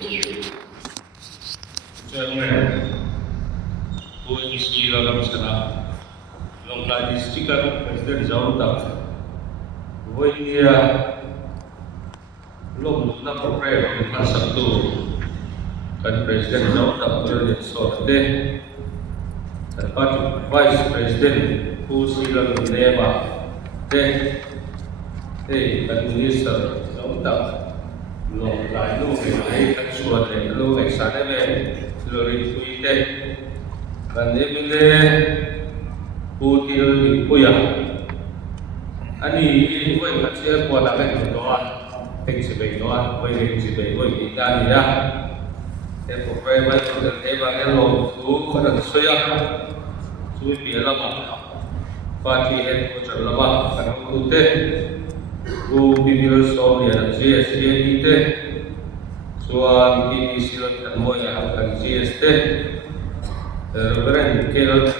Chairman, who is Kira Ramsana, Longla District President Zautak, Voinia Lom na Propre, Masaktu, kan President Zautak, President Sorte, dan Vice President, who Sila Neva, dan Minister Zautak. Long lại luôn thì phải cắt xuôi để luôn để sáng đấy về rồi đi tùy thế và nếu như thế cô thì đi quay anh đi quay phát triển qua đã bên đó tình sự bệnh đó quay tình sự bệnh quay đi ra đi ra thế cuộc về với thế và cái lồng thú có được xoay xuôi phía lắm và thì hết có chuẩn lắm và nó cũng thế Gu video so ya GST ite suan kini silot mo ya kan GST reverend kelot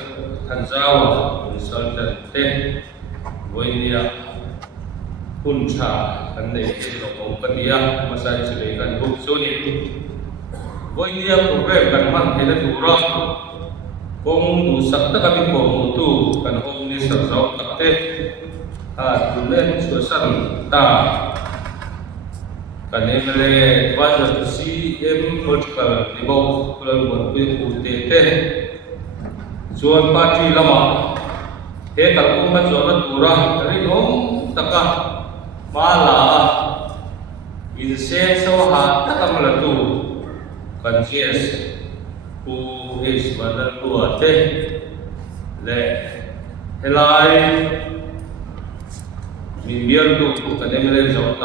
tanzawa consultant te voinia puncha kan ne ke lo pania masai sile kan buk suni voinia program kan man thela tura kong du sakta kami ko tu kan hom ni sarjau takte tulen suasan ta kanemele wajah CM political dibau pulau buat te zuan parti lama he kalpung kan zuan turah dari dong taka mala insen so ha taka melatu kan CS who is badan tua te le helai Mimbiar tu kadang-kadang jauh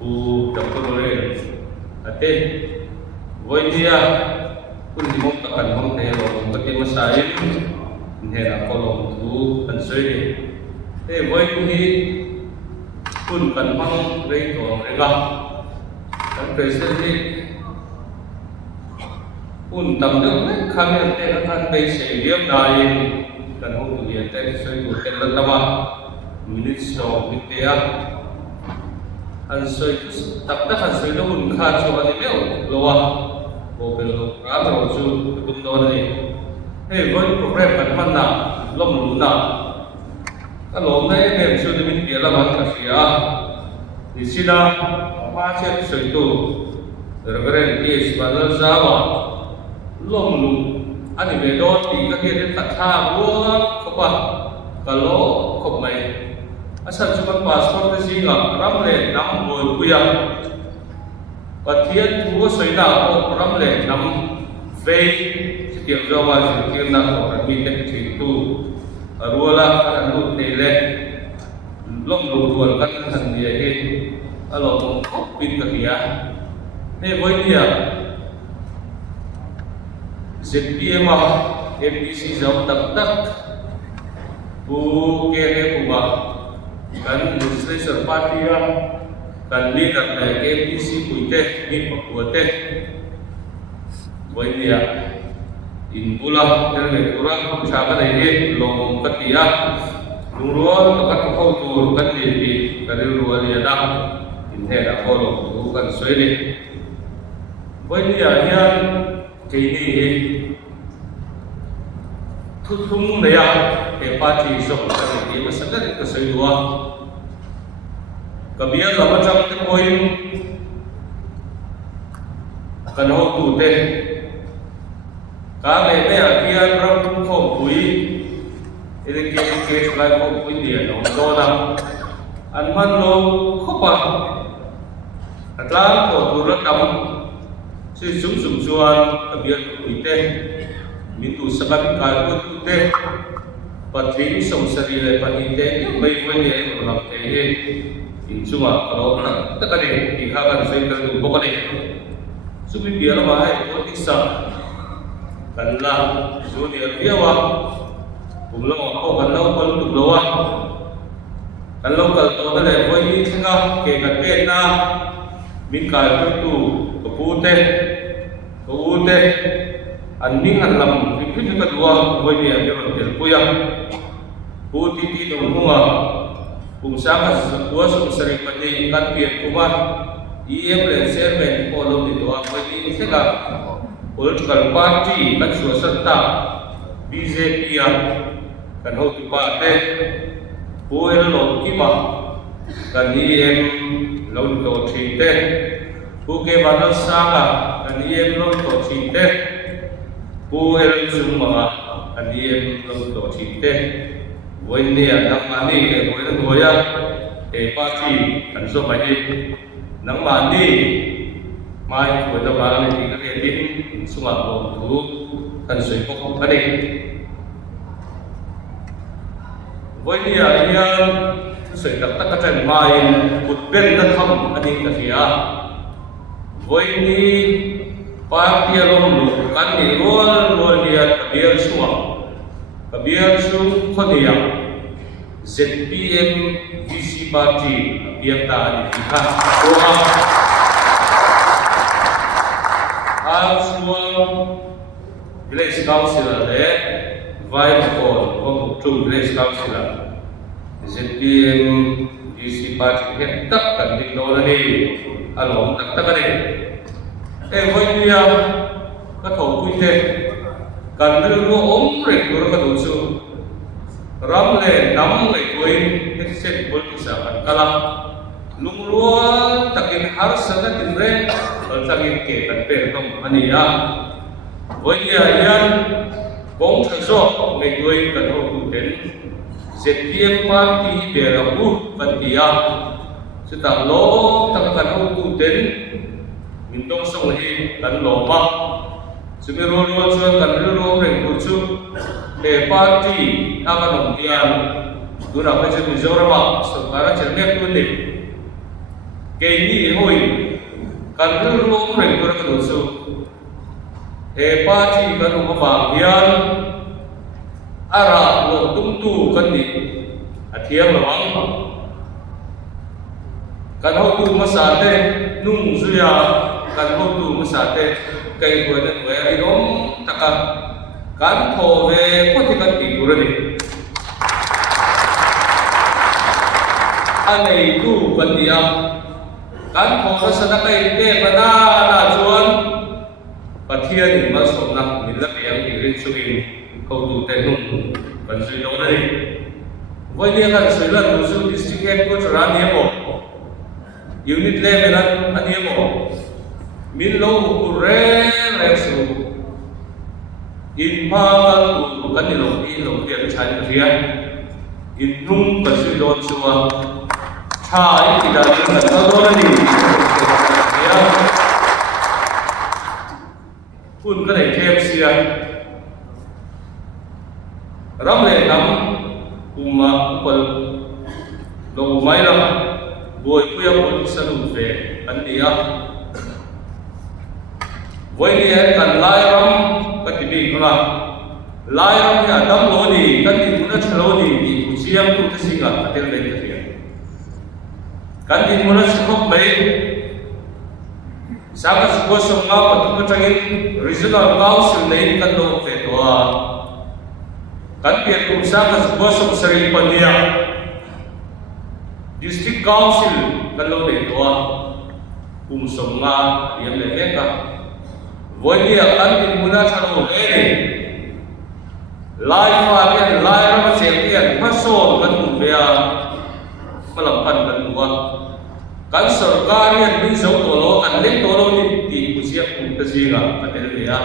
ku dapat oleh ate boy dia pun di mong takan mong teh long pati masain hera kolong tu ansoi boy tu ni pun kan mong rei to rega kan presiden ni pun tam deng kami ate akan bei sediam lain kan hong tu dia teh soi tu telan tawa Ministro Media ansoi tapta ansoi lo un kha cho ani meo lowa bo belo ra ro chu tum do ni voi program kan man na lom lu na ka lom nei ne chu ni min pia la man ka sia ni sila ma che soi tu reverend is banal zawa lom lu ani be do ti ka ke ta tha bo ko pa ka lo ko mai asal cuma paspor tu sih nggak ramle nam boy kuya patian tuh saya nak ramle nam vei setiap jawa setiap nak orang minta itu ruala kan lu nilai lom luar kan dia ini kalau pin ke dia boy dia ZPM MPC jauh tak bu kere buat kan legislature party kan leader na KPC puite ni pakuate boy dia inpula terle kurang usaha ini long katia luruan takat kau tu kan lebih dari luar dia dah inhera kolo tu kan soile boy dia yang kini tutung dia party sok kan dia masalah itu sesuatu kabiyan la macam te poin kan ho tu te ka le ne akian ram ko pui ele ke lai ko pui dia no do na an man lo ko pa atlang ko tu ra kam si sum sum suan kabiyan pui te min tu sakam ka ko tu te patring som sarile panite mai mai ne ram te he Insuma kalau tak ada dikhakan saya terus bukan ni, suami biar mahal itu bisa, karena suami dia wah, pulang aku kalau tu doa, kalau tu ada poin ini tengah ke na, mingkal itu kepute, anding alam, itu juga dua poin yang dia berpuyang, putih itu bunga. Kung saan ka sa buwas kung saripan niya ikan piyan kuman, i-em rin, sir, men, polong nito ka political party kan suasanta BJP kan ho tu pa te puel lo kima kan em lo to chinte pu ke banal sanga kan em lo to chinte puel summa kan em lo to chinte woinia nang mani ke woin goya e party kan so mai nang mani mai ko da ba ni ka ke tin sunga lo tu kan soi ko ka de woinia yang soi tak tak ka mai put ben na tham ani ka sia woini party lo kan ni rol dia biar sunga biar su khodia ZPM VC Party biar ta di ha doa semua village council le vai ko tu village council ZPM VC Party het tak kan di do ni along tak tak ni voi dia ka thau kui te kan lu om rek dur ka du su ram le nam le koin except politics kan kala lungluan takin har sana tinre takin ke kan per tom ania voia yan kong thaso me koin kan ho tu ten ZPM party berabu pantia sita lo tak kan ho tu ten mintong song hi kan lo ma sumiro lo chuan kan lu reng ku chu e party akan umpian dura pa chu Mizoram so para cherne ku ni ke ni hoi kan lu reng ku ka su e party kan umpa hian ara lo tumtu kan ni athiam lawang kan ho tu masate nung zuya kan ho tu masate kai ko na we ai rom taka kan tho ve ko thi kan ti dur ni anei tu kan dia kan tho ra sana kai te bana na chuan pathian ni ma som na min la yang ti rin su in ko tu te nung kan sui lo na ni voi dia kan sui la tu su district head ko ra ni mo unit level an ani mo min lo ku re su in pa tu kan ni lo hian chan ria in nung ka sui don suwa cha ai ti da na ta do ni ya kun ka nei kem sia ram le nam uma pal lo mai la boy puya pol sanu ve an dia voi ni kan lai ram ka ti bi kala lai ram ya dam lo ni kan ti muna chalo ni ti siam tu ta singa atel le ta ya kan ti muna sikop mai saka ko som nga patu ka changin regional council nei kan lo ve to kan pi ku saka ko som sari pania district council kan lo ve to som nga yam le ka voi ni kan ti muna chalo le ni lai fa ke lai ra che ke pa so kan tu ve a malam pan kan wa kan sarkari an bin zo to lo kan le to lo ni ti ku sia ku ta si ga ka te le ya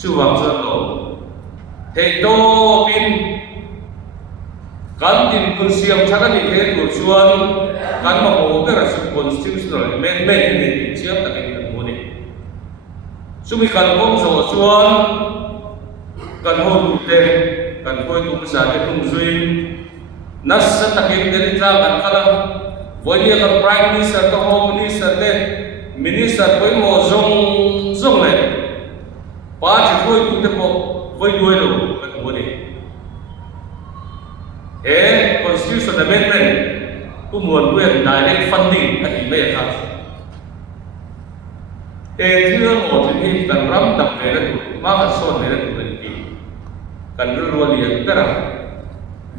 chu wang zo lo he to pin kan tin kun siam thaga ni ke tu chuan kan ma ko ke ra su constitutional amendment ni ti siam ta ke kan mo ni sumi kan bom zo chuan kan ho tu te kan koi tu sa te tung zui nas sa ta ke de tra kan kala voi ni kan prime minister to home minister te minister koi mo zong le pa chi koi tu te ko voi duai lo kan mo ni constitution amendment tu muan quyền direct funding anh chỉ mấy khác thưa một thì cần rắm đập về đó mà cần son về đó tụi mình thì cần luôn liền cái nào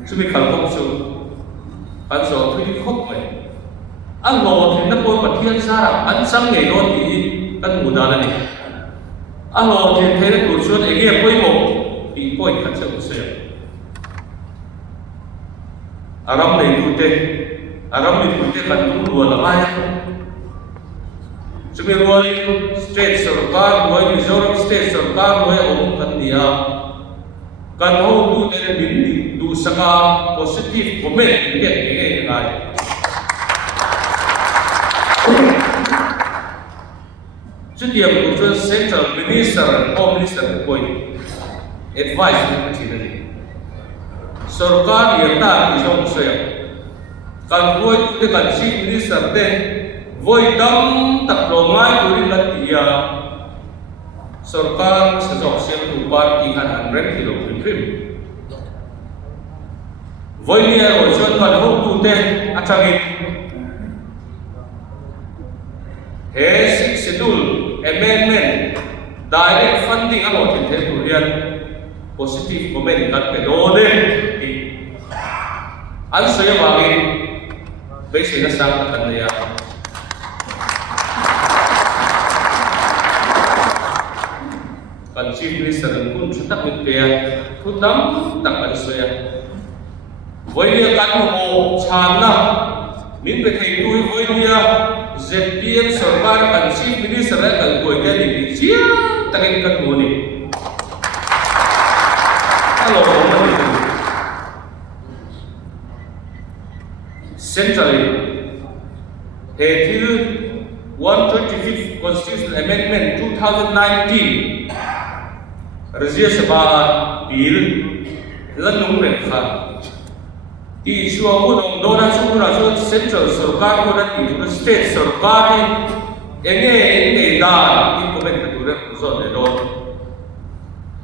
chúng mình cần công sự cần số thứ khóc vậy anh ngồi thì nó coi mặt thiên xa anh sang ngày đó thì kan mu da ni a lo the the tu chuan enge poi mo pi poi khat se se aram nei tu te kan tu lo la mai chumi roi state sarkar roi Mizoram state sarkar roi om kan nia kan ho tu te din du saka positive comment ke enge ngai chứ điểm của chúng Central Minister and Home Minister của advice của chị này, Sarkar hiện tại thì trong sợi, cần vui thì cần Chief Minister đây, vui đâm tập đồ ngay của đi lần thì Sarkar sẽ dọc xem tụ party 100 km. Vui như ở trên cần hỗ tụ tên, anh chàng He schedule amendment direct funding alo tin the turian positive comment kan pe do de ti an soya wagi be se na sang kan ya kan chief minister kun chutak mit pe thutam tak an soya voilia kan mo chana min be thei tu voilia ZPM Sarkar kan Chief Minister kan koi ke ni chia takin kan mo ni alo centrally he thil 125th Constitutional Amendment 2019 Rajya Sabha bill lanung re kha ti chuang u dong do na chu ra chu central sarkar ko na ti chu state sarkar ni enge da ti comment ka tu re zo le do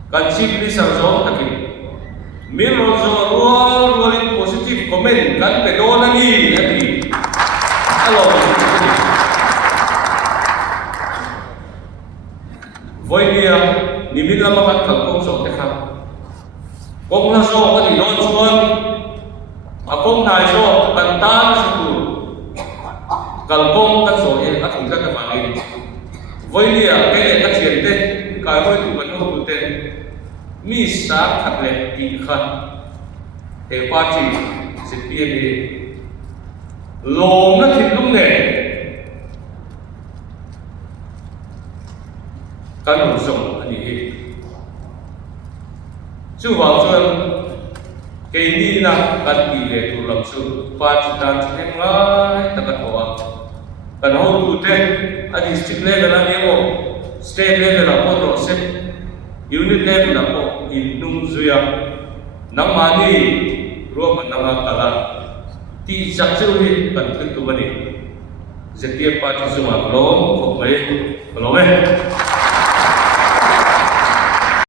kan chief minister zo ta ki min ro zo ro in positive comment kan pe do na ni ati alo voi dia ni min la ma kan ko zo te kha kong na zo ka ni do chuan akong nai so bantan situ kalpong kan so e atung kan mangin voilia ke ka chien te ka hoi tu kan ho tu te mi sa khat le ti khat e party CPM ni lom na thin lung ne kan ru song ani hi chu wa chuan cái đi na kan ti le tu lam su pa chi dan chi heng lai ta kan ho kan ho tu te a district level na nemo state level a po to se unit level na po in nung zuya nang mani ro man na kala ti sak chu hi kan tu tu bani zetia pa chi su ma lo ko mai lo me